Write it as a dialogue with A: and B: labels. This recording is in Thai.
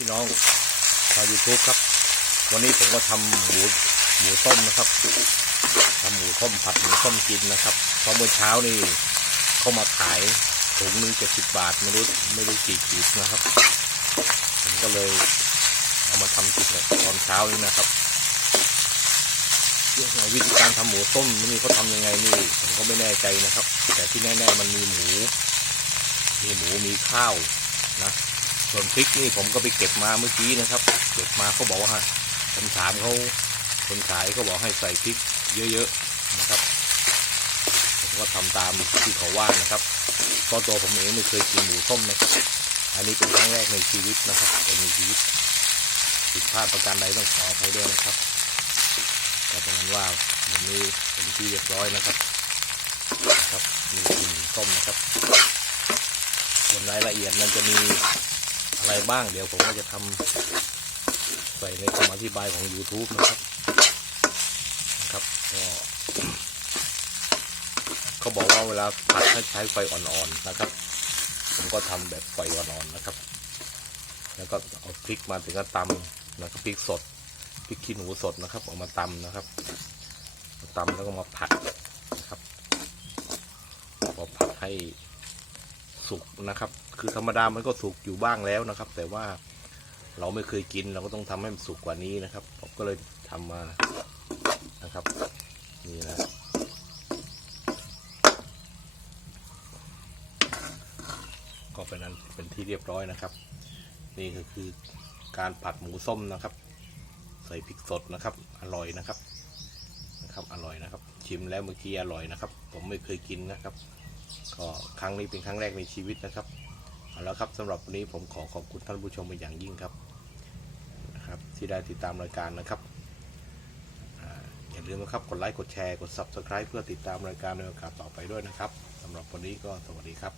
A: พี่น้องชาวยูทูบครับ วันนี้ผมก็ทำหมูหมูต้มนะครับทำหมูต้มผัดหมูต้มกินนะครับเพราะเมื่อเช้านี่เข้ามาขายถุงหนึงเจ็ดสิบบาทไม่รู้ไม่รู้กี่ขีดนะครับ ผมก็เลยเอามาทำกินเลยตอนเช้านี้นะครับวิธีการทำหมูต้มนี่เขาทำยังไงนี่ผมก็ไม่แน่ใจนะครับ แต่ที่แน่ ๆ มันมีหมู มีหมูมีข้าวนะ ส่วนพริกนี่ผมก็ไปเก็บมาเมื่อกี้นะครับ เก็บมาเขาบอกว่าผมถามเขาคนขายเขาบอกให้ใส่พริกเยอะๆนะครับผมก็ทำตามที่เขาว่านะครับเพราะตัวผมเองไม่เคยกินหมูต้มนะครับ อันนี้เป็นครั้งแรกในชีวิตนะครับในชีวิตผิดพลาดประการใดต้องขออภัยด้วยนะครับแต่เป็นนั้นว่าวันนี้เป็นที่เรียบร้อยนะครับนะครับมีกินต้มนะครับส่วนรายละเอียดมันจะมี อะไรบ้างเดี๋ยวผมก็จะทำใส่ในคำอธิบายของ YouTube นะครับนะครับก็เขาบอกว่าเวลาผัดให้ใช้ไฟอ่อนๆนะครับ ผมก็ทำแบบไฟอ่อนๆนะครับ แล้วก็เอาพริกมาถึงก็ตำนะครับพริกสดพริกขี้หนูสดนะครับเอามาตำนะครับมาตำแล้วก็มาผัดนะครับพอผัดให้สุกนะครับ คือธรรมดามันก็สุกอยู่บ้างแล้วนะครับ แต่ว่าเราไม่เคยกินเราก็ต้องทำให้มันสุกกว่านี้นะครับ ผมก็เลยทำมานะครับ นี่นะก็เป็นนั้นเป็นที่เรียบร้อยนะครับ นี่ก็คือการผัดหมูส้มนะครับ ใส่พริกสดนะครับ อร่อยนะครับนะครับ อร่อยนะครับ ชิมแล้วเมื่อกี้อร่อยนะครับ ผมไม่เคยกินนะครับ ก็ครั้งนี้เป็นครั้งแรกในชีวิตนะครับ เอาละครับสำหรับวันนี้ผมขอขอบคุณท่านผู้ชมเป็นอย่างยิ่งครับนะครับที่ได้ติดตามรายการนะครับอย่าลืมนะครับกดไลค์กดแชร์กด Subscribe เพื่อติดตามรายการในโอกาสต่อไปด้วยนะครับสำหรับวันนี้ก็สวัสดีครับ